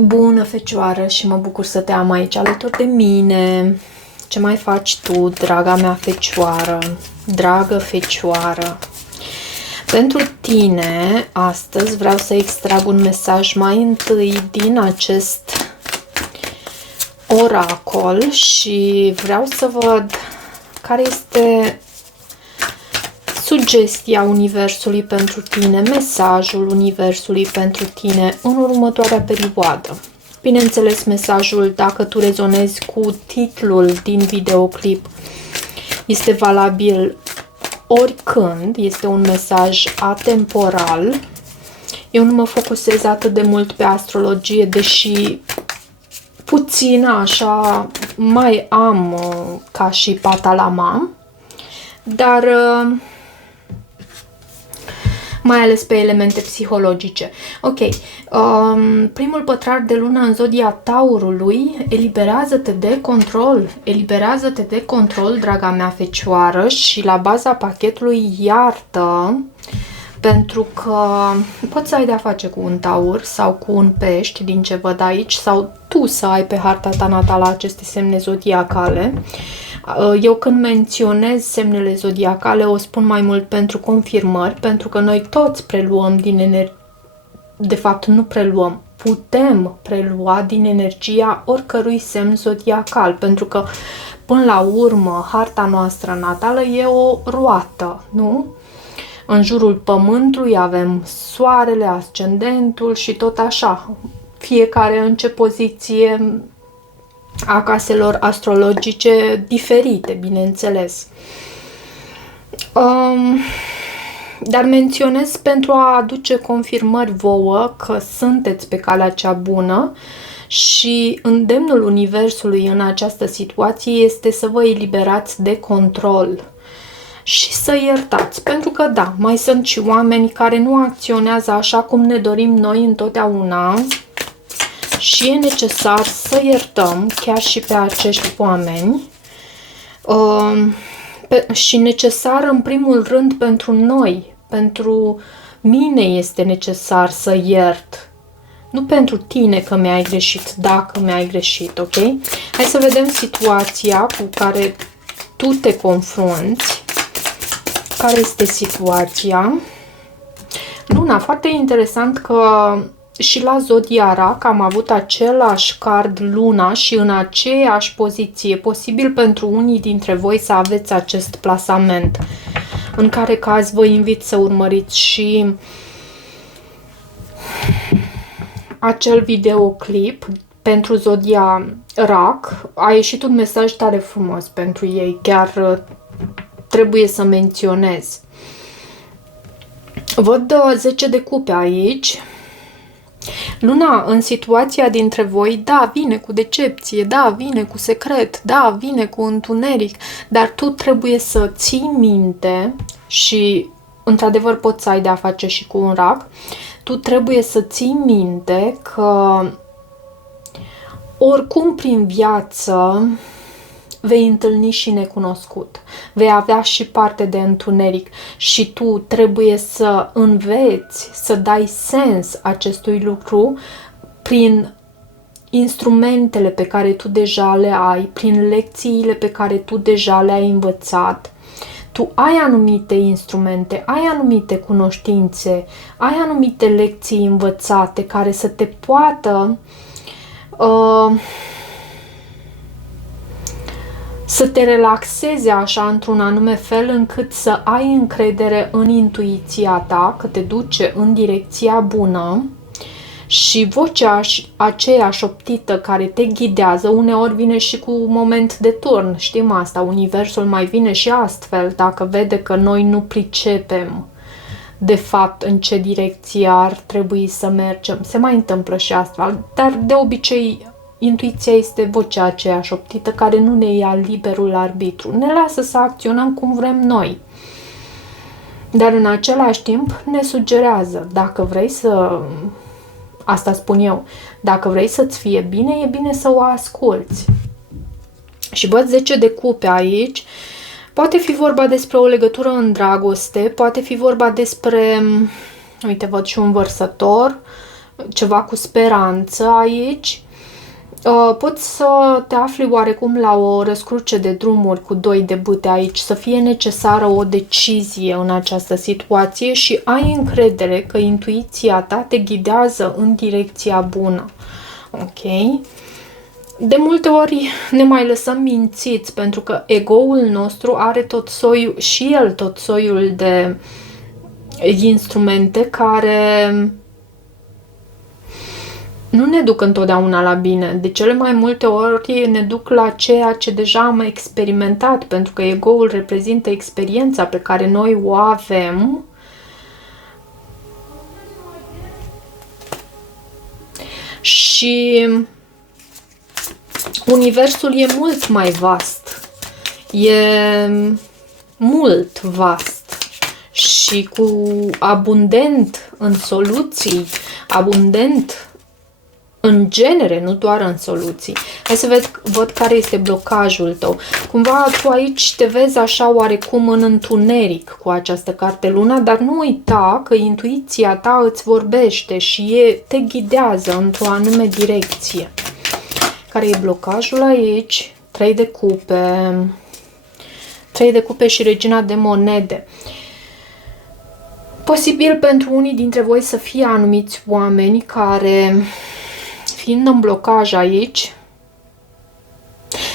Bună, Fecioară, și mă bucur să te am aici alături de mine. Ce mai faci tu, draga mea Fecioară? Dragă Fecioară, pentru tine, astăzi vreau să extrag un mesaj mai întâi din acest oracol și vreau să văd care este sugestia Universului pentru tine, mesajul Universului pentru tine în următoarea perioadă. Bineînțeles, mesajul, dacă tu rezonezi cu titlul din videoclip, este valabil oricând, este un mesaj atemporal. Eu nu mă focusez atât de mult pe astrologie, deși puțin așa mai am ca și patalama, dar mai ales pe elemente psihologice. Ok, primul pătrar de lună în zodia Taurului, eliberează-te de control, eliberează-te de control, draga mea Fecioară, și la baza pachetului iartă, pentru că poți să ai de-a face cu un taur sau cu un pești, din ce văd aici, sau tu să ai pe harta ta natală aceste semne zodiacale. Eu când menționez semnele zodiacale o spun mai mult pentru confirmări, pentru că noi toți preluăm din energie, de fapt nu preluăm, putem prelua din energia oricărui semn zodiacal, pentru că până la urmă harta noastră natală e o roată, nu? În jurul pământului avem soarele, ascendentul și tot așa, fiecare în ce poziție a caselor astrologice diferite, bineînțeles. Dar menționez pentru a aduce confirmări vouă că sunteți pe calea cea bună și îndemnul Universului în această situație este să vă eliberați de control și să iertați. Pentru că, da, mai sunt și oameni care nu acționează așa cum ne dorim noi întotdeauna și e necesar să iertăm chiar și pe acești oameni și necesar în primul rând pentru noi, pentru mine este necesar să iert, nu pentru tine că mi-ai greșit, dacă mi-ai greșit, ok? Hai să vedem situația cu care tu te confrunți. Care este situația? Luna, foarte interesant că și la Zodia Rac am avut același card Luna și în aceeași poziție. Posibil pentru unii dintre voi să aveți acest plasament. În care caz vă invit să urmăriți și acel videoclip pentru Zodia Rac. A ieșit un mesaj tare frumos pentru ei, chiar trebuie să menționez. Văd 10 de cupe aici. Luna, în situația dintre voi, da, vine cu decepție, da, vine cu secret, da, vine cu întuneric, dar tu trebuie să ții minte și, într-adevăr, poți să ai de-a face și cu un rac, tu trebuie să ții minte că oricum prin viață vei întâlni și necunoscut, vei avea și parte de întuneric și tu trebuie să înveți, să dai sens acestui lucru prin instrumentele pe care tu deja le ai, prin lecțiile pe care tu deja le-ai învățat. Tu ai anumite instrumente, ai anumite cunoștințe, ai anumite lecții învățate care să te poată să te relaxeze așa într-un anume fel încât să ai încredere în intuiția ta, că te duce în direcția bună și vocea aceea șoptită care te ghidează, uneori vine și cu moment de turn, știm asta, Universul mai vine și astfel, dacă vede că noi nu pricepem de fapt în ce direcție ar trebui să mergem. Se mai întâmplă și astfel, dar de obicei intuiția este vocea aceea șoptită care nu ne ia liberul arbitru. Ne lasă să acționăm cum vrem noi. Dar în același timp ne sugerează, dacă vrei să... Asta spun eu. Dacă vrei să-ți fie bine, e bine să o asculți. Și văd 10 de cupe aici. Poate fi vorba despre o legătură în dragoste, poate fi vorba despre... Uite, văd și un vărsător. ceva cu speranță aici. Poți să te afli oarecum la o răscruce de drumuri cu 2 de bâte aici, să fie necesară o decizie în această situație și ai încredere că intuiția ta te ghidează în direcția bună. Ok? De multe ori ne mai lăsăm mințiți pentru că ego-ul nostru are tot soiul de instrumente care nu ne duc întotdeauna la bine. De cele mai multe ori ne duc la ceea ce deja am experimentat, pentru că ego-ul reprezintă experiența pe care noi o avem. Și universul e mult mai vast. E mult vast și cu abundent în soluții, abundent în genere, nu doar în soluții. Hai să văd care este blocajul tău. Cumva tu aici te vezi așa oarecum în întuneric cu această carte Luna, dar nu uita că intuiția ta îți vorbește și te ghidează într-o anume direcție. Care e blocajul aici? 3 de cupe. 3 de cupe și regina de monede. Posibil pentru unii dintre voi să fie anumiți oameni care, fiind în blocaj aici,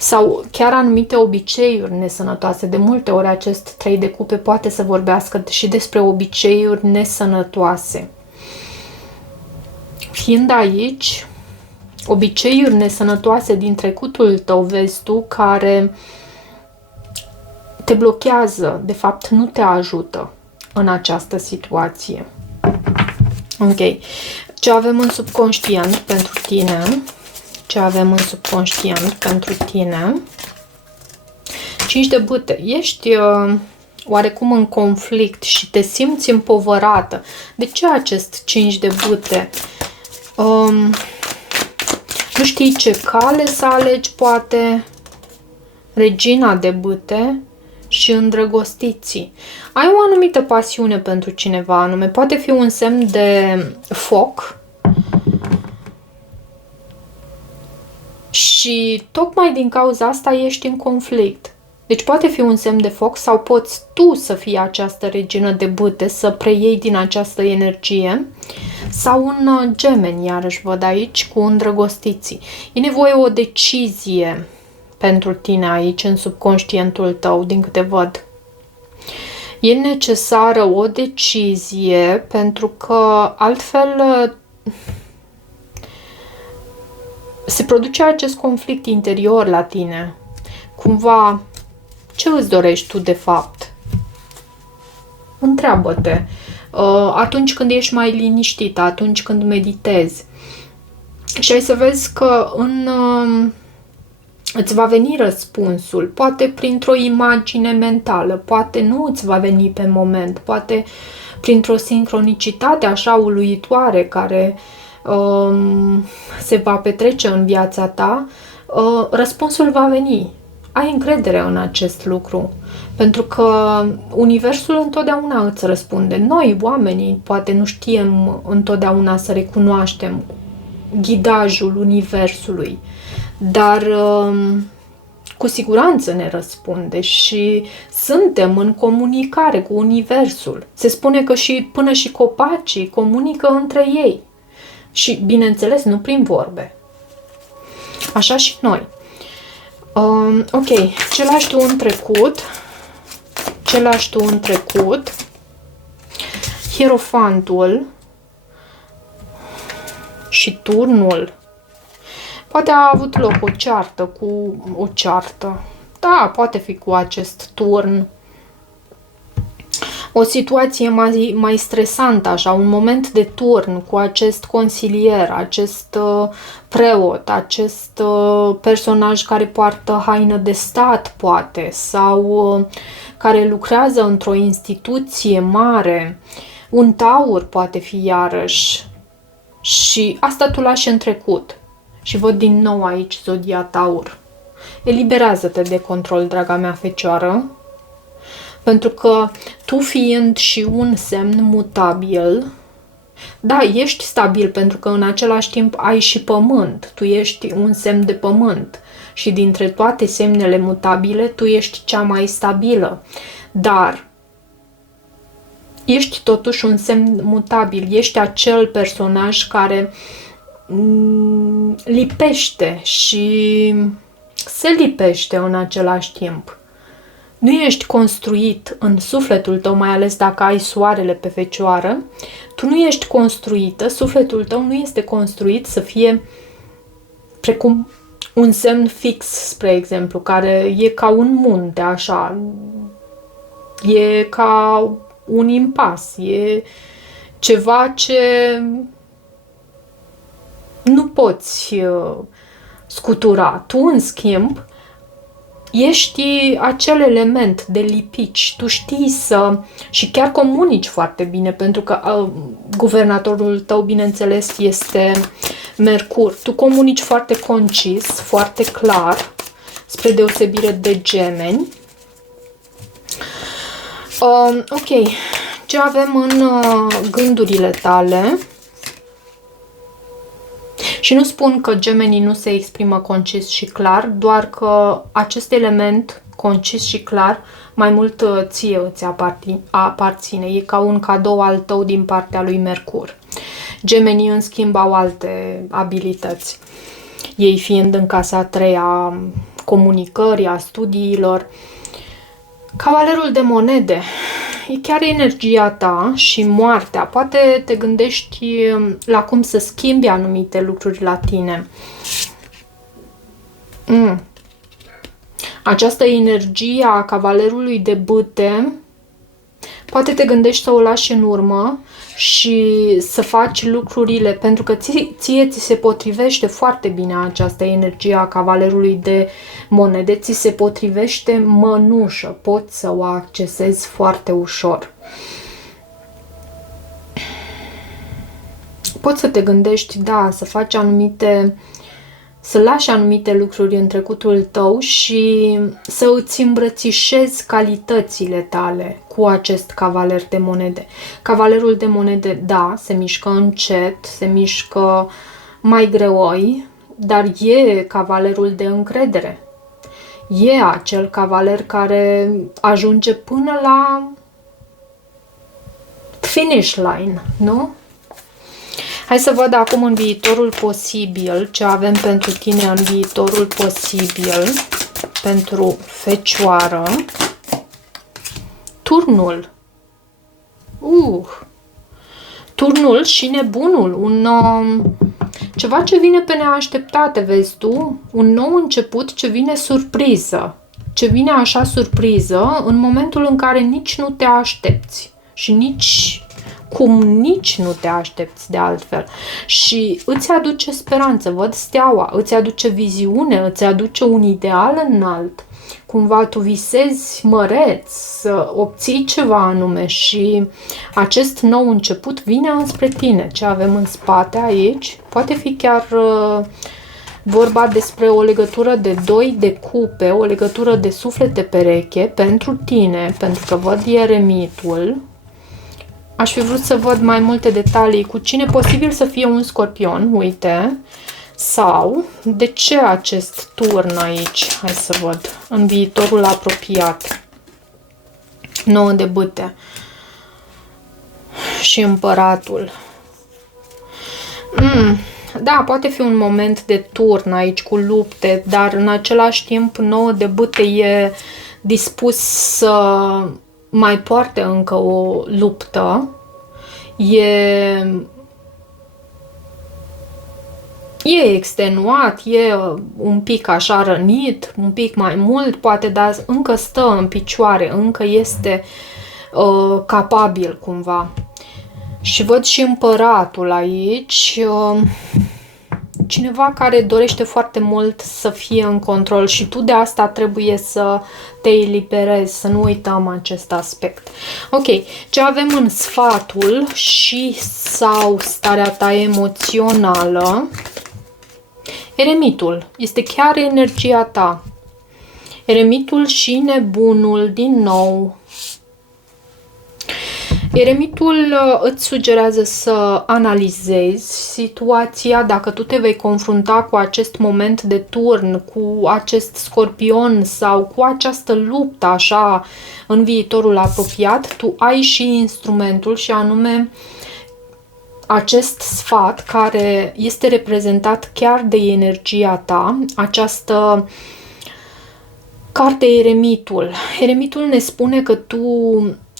sau chiar anumite obiceiuri nesănătoase, de multe ori acest 3 de cupe poate să vorbească și despre obiceiuri nesănătoase. Fiind aici, obiceiuri nesănătoase din trecutul tău, vezi tu, care te blochează, de fapt nu te ajută în această situație. Ok. Ce avem în subconștient pentru tine? Ce avem în subconștient pentru tine? 5 de bâte. Ești oarecum în conflict și te simți împovărată. De ce acest 5 de bâte? Nu știi ce cale să alegi, poate. Regina de bâte și îndrăgostiții. Ai o anumită pasiune pentru cineva anume. Poate fi un semn de foc. Și tocmai din cauza asta ești în conflict. Deci poate fi un semn de foc sau poți tu să fii această regină de bâte, să preiei din această energie. Sau un gemeni, iarăși văd aici, cu îndrăgostiții. E nevoie o decizie pentru tine aici, în subconștientul tău, din câte văd. E necesară o decizie, pentru că altfel se produce acest conflict interior la tine. Cumva, ce îți dorești tu de fapt? Întreabă-te. Atunci când ești mai liniștită, atunci când meditezi. Și ai să vezi că îți va veni răspunsul, poate printr-o imagine mentală, poate nu îți va veni pe moment, poate printr-o sincronicitate așa uluitoare care se va petrece în viața ta, răspunsul va veni. Ai încredere în acest lucru, pentru că universul întotdeauna îți răspunde. Noi, oamenii, poate nu știm întotdeauna să recunoaștem ghidajul universului, dar cu siguranță ne răspunde și suntem în comunicare cu universul. Se spune că până și copacii comunică între ei și, bineînțeles, nu prin vorbe. Așa și noi. Ok, ce lași tu în trecut? Ce lași tu în trecut? Hierofantul și turnul. Poate a avut loc o ceartă. Da, poate fi cu acest turn. O situație mai stresantă, așa, un moment de turn cu acest consilier, acest preot, acest personaj care poartă haină de stat, poate, sau care lucrează într-o instituție mare. Un taur poate fi iarăși. Și asta tu lași în trecut. Și văd din nou aici zodia taur. Eliberează-te de control, draga mea fecioară. Pentru că tu fiind și un semn mutabil, Da, ești stabil pentru că în același timp ai și pământ. Tu ești un semn de pământ și dintre toate semnele mutabile, tu ești cea mai stabilă. Dar ești totuși un semn mutabil. Ești acel personaj care lipește și se lipește în același timp. Nu ești construit în sufletul tău, mai ales dacă ai soarele pe fecioară, tu nu ești construită, sufletul tău nu este construit să fie precum un semn fix, spre exemplu, care e ca un munte, așa, e ca un impas, e ceva ce nu poți scutura. Tu, în schimb, ești acel element de lipici, tu știi să... și chiar comunici foarte bine, pentru că guvernatorul tău, bineînțeles, este Mercur. Tu comunici foarte concis, foarte clar, spre deosebire de Gemeni. Ok, ce avem în gândurile tale? Și nu spun că gemenii nu se exprimă concis și clar, doar că acest element concis și clar mai mult ție îți aparține. E ca un cadou al tău din partea lui Mercur. Gemenii, în schimb, au alte abilități. Ei fiind în casa a treia comunicării, a studiilor. Cavalerul de monede e chiar energia ta și moartea. Poate te gândești la cum să schimbi anumite lucruri la tine. Această energie a cavalerului de bâte, poate te gândești să o lași în urmă și să faci lucrurile, pentru că ție ți se potrivește foarte bine această energie a cavalerului de monede, ți se potrivește mănușă, poți să o accesezi foarte ușor. Poți să te gândești, da, să faci să lași anumite lucruri în trecutul tău și să îți îmbrățișezi calitățile tale cu acest cavaler de monede. Cavalerul de monede, da, se mișcă încet, se mișcă mai greoi, dar e cavalerul de încredere. E acel cavaler care ajunge până la finish line, nu? Hai să văd acum în viitorul posibil, ce avem pentru tine în viitorul posibil, pentru Fecioară. Turnul. Turnul și Nebunul. Ceva ce vine pe neașteptate, vezi tu? Un nou început ce vine surpriză. Ce vine așa surpriză în momentul în care nici nu te aștepți. Și nici nu te aștepți de altfel. Și îți aduce speranță, văd steaua, îți aduce viziune, îți aduce un ideal înalt. Cumva tu visezi măreț, să obții ceva anume și acest nou început vine înspre tine. Ce avem în spate aici? Poate fi chiar vorba despre o legătură de doi de cupe, o legătură de suflete pereche pentru tine, pentru că văd eremitul. Aș fi vrut să văd mai multe detalii cu cine, posibil să fie un scorpion, uite, sau de ce acest turn aici, hai să văd, în viitorul apropiat, 9 de bâte și împăratul. Da, poate fi un moment de turn aici cu lupte, dar în același timp 9 de bâte e dispus să mai poartă încă o luptă, e extenuat, e un pic așa rănit, un pic mai mult, poate, dar încă stă în picioare, încă este capabil cumva. Și văd și împăratul aici, cineva care dorește foarte mult să fie în control și tu de asta trebuie să te eliberezi, să nu uităm acest aspect. Ok, ce avem în sfatul și sau starea ta emoțională? Eremitul, este chiar energia ta. Eremitul și Nebunul din nou. Eremitul îți sugerează să analizezi situația, dacă tu te vei confrunta cu acest moment de turn, cu acest scorpion sau cu această luptă așa în viitorul apropiat, tu ai și instrumentul și anume acest sfat care este reprezentat chiar de energia ta, această carte Eremitul. Eremitul ne spune că tu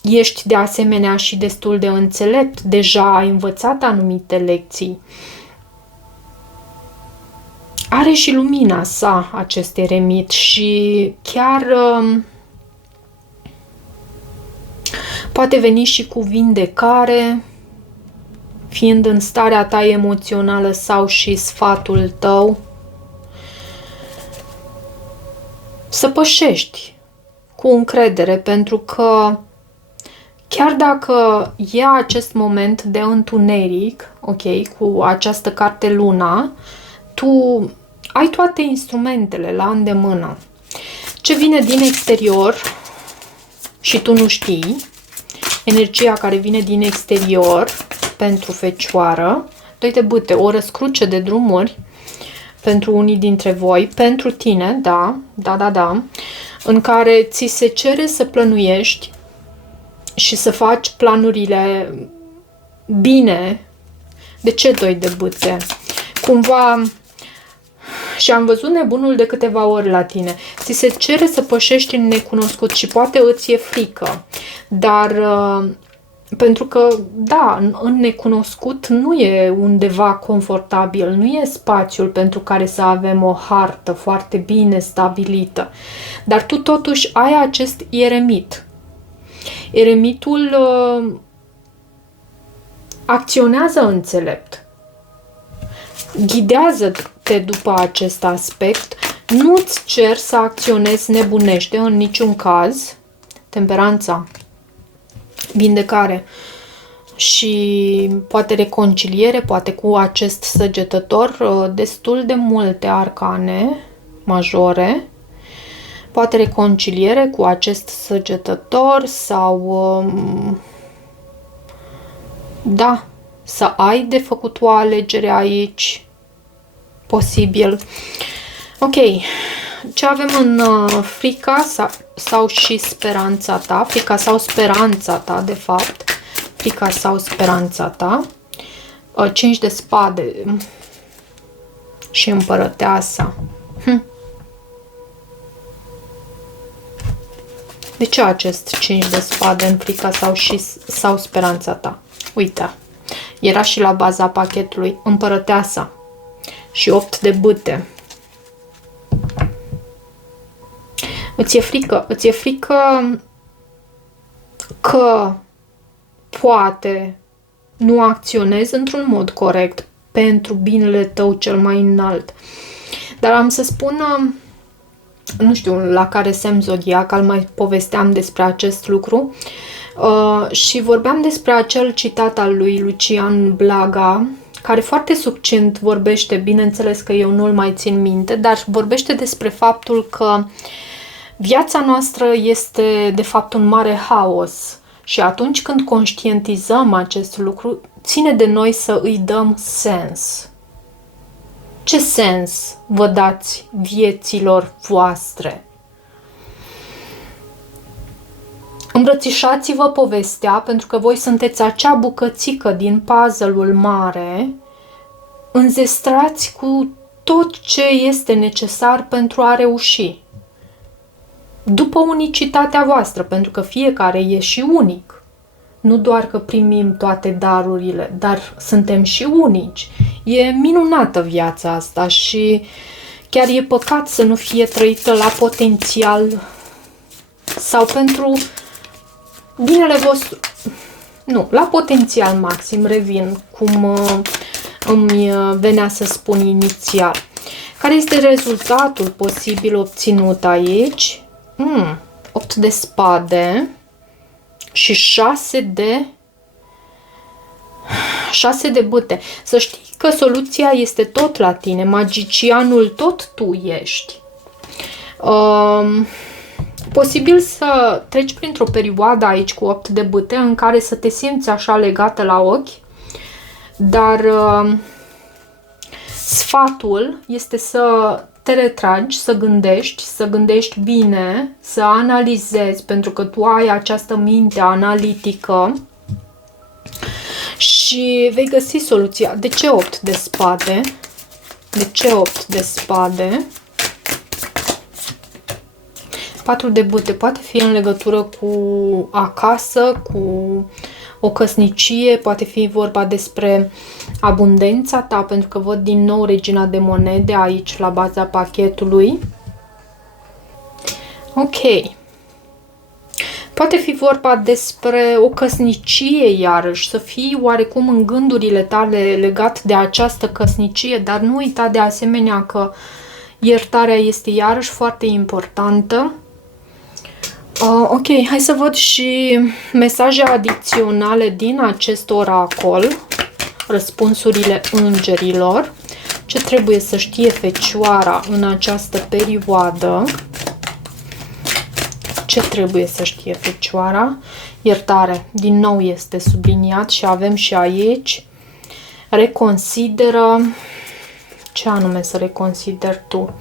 ești de asemenea și destul de înțelept, deja ai învățat anumite lecții. Are și lumina sa acest eremit și chiar poate veni și cu vindecare, fiind în starea ta emoțională sau și sfatul tău. Să pășești cu încredere, pentru că chiar dacă e acest moment de întuneric, ok, cu această carte Luna, tu ai toate instrumentele la îndemână. Ce vine din exterior și tu nu știi, energia care vine din exterior pentru Fecioară, 2 de bâte, o răscruce de drumuri pentru unii dintre voi, pentru tine, da, în care ți se cere să plănuiești și să faci planurile bine. De ce 2 de bâte? Cumva, și am văzut nebunul de câteva ori la tine, ți se cere să pășești în necunoscut și poate îți e frică, dar pentru că, da, în necunoscut nu e undeva confortabil, nu e spațiul pentru care să avem o hartă foarte bine stabilită, dar tu totuși ai acest eremit. Eremitul acționează înțelept. Ghidează-te după acest aspect. Nu-ți cer să acționezi nebunește în niciun caz. Temperanța, vindecare și poate reconciliere, poate cu acest săgetător, destul de multe arcane majore. Poate reconciliere cu acest săgetător sau da, să ai de făcut o alegere aici, posibil. Ok, ce avem în frica sau și speranța ta, frica sau speranța ta, de fapt, frica sau speranța ta, 5 de spade și împărăteasa. De ce acest 5 de spade în frica sau speranța ta? Uite, era și la baza pachetului împărăteasa și 8 de bâte. Îți e frică că poate nu acționezi într-un mod corect pentru binele tău cel mai înalt. Dar am să spun, nu știu la care semn zodiacal, mai povesteam despre acest lucru și vorbeam despre acel citat al lui Lucian Blaga, care foarte succint vorbește, bineînțeles că eu nu-l mai țin minte, dar vorbește despre faptul că viața noastră este de fapt un mare haos și atunci când conștientizăm acest lucru, ține de noi să îi dăm sens. Ce sens vă dați vieților voastre? Îmbrățișați-vă povestea, pentru că voi sunteți acea bucățică din puzzle-ul mare. Înzestrați cu tot ce este necesar pentru a reuși. După unicitatea voastră, pentru că fiecare e și unic. Nu doar că primim toate darurile, dar suntem și unici. E minunată viața asta și chiar e păcat să nu fie trăită la potențial sau pentru binele vostru. Nu, la potențial maxim, revin cum îmi venea să spun inițial. Care este rezultatul posibil obținut aici? 8 de spade și 6 de bâte. Să știi că soluția este tot la tine. Magicianul tot tu ești. Posibil să treci printr-o perioadă aici cu 8 de bâte în care să te simți așa legată la ochi, dar sfatul este să te retragi, să gândești bine, să analizezi, pentru că tu ai această minte analitică și vei găsi soluția. De ce 8 de spade? De ce 8 de spade? 4 de bâte poate fi în legătură cu acasă, cu o căsnicie, poate fi vorba despre abundența ta, pentru că văd din nou regina de monede aici la baza pachetului. Ok. Poate fi vorba despre o căsnicie iarăși, să fii oarecum în gândurile tale legat de această căsnicie, dar nu uita de asemenea că iertarea este iarăși foarte importantă. Ok, hai să văd și mesaje adiționale din acest oracol, răspunsurile îngerilor. Ce trebuie să știe Fecioara în această perioadă? Ce trebuie să știe Fecioara? Iertare, din nou este subliniat și avem și aici. Reconsideră. Ce anume să reconsideri tu?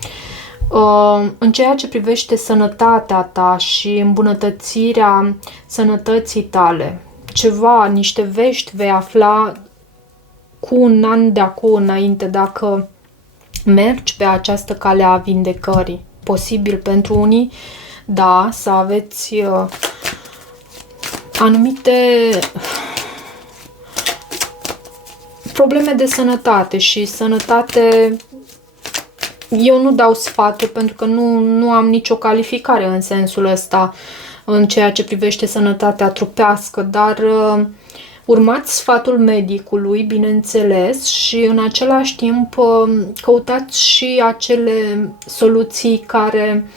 În ceea ce privește sănătatea ta și îmbunătățirea sănătății tale, niște vești vei afla cu un an de acum înainte dacă mergi pe această cale a vindecării. Posibil pentru unii, da, să aveți anumite probleme de sănătate și sănătate. Eu nu dau sfaturi pentru că nu am nicio calificare în sensul ăsta în ceea ce privește sănătatea trupească, dar urmați sfatul medicului, bineînțeles, și în același timp căutați și acele soluții care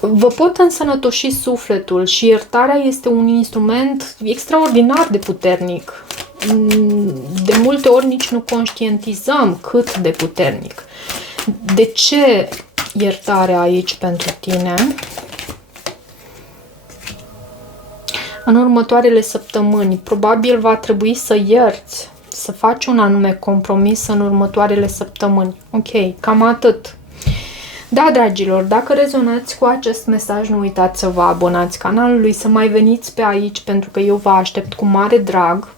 vă pot însănătoși sufletul și iertarea este un instrument extraordinar de puternic. De multe ori nici nu conștientizăm cât de puternic. De ce iertarea aici pentru tine? În următoarele săptămâni, probabil va trebui să ierți, să faci un anume compromis în următoarele săptămâni. Ok, cam atât. Da, dragilor, dacă rezonați cu acest mesaj, nu uitați să vă abonați canalului, să mai veniți pe aici, pentru că eu vă aștept cu mare drag.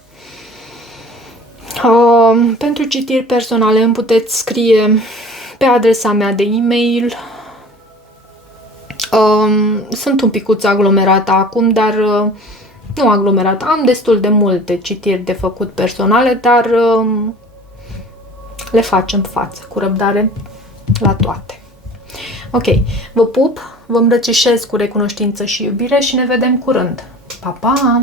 Pentru citiri personale îmi puteți scrie pe adresa mea de e-mail. Sunt un picuț aglomerată acum, dar nu aglomerată. Am destul de multe citiri de făcut personale, dar le facem față cu răbdare la toate. Ok, vă pup, vă îmbrățișez cu recunoștință și iubire și ne vedem curând. Pa, pa!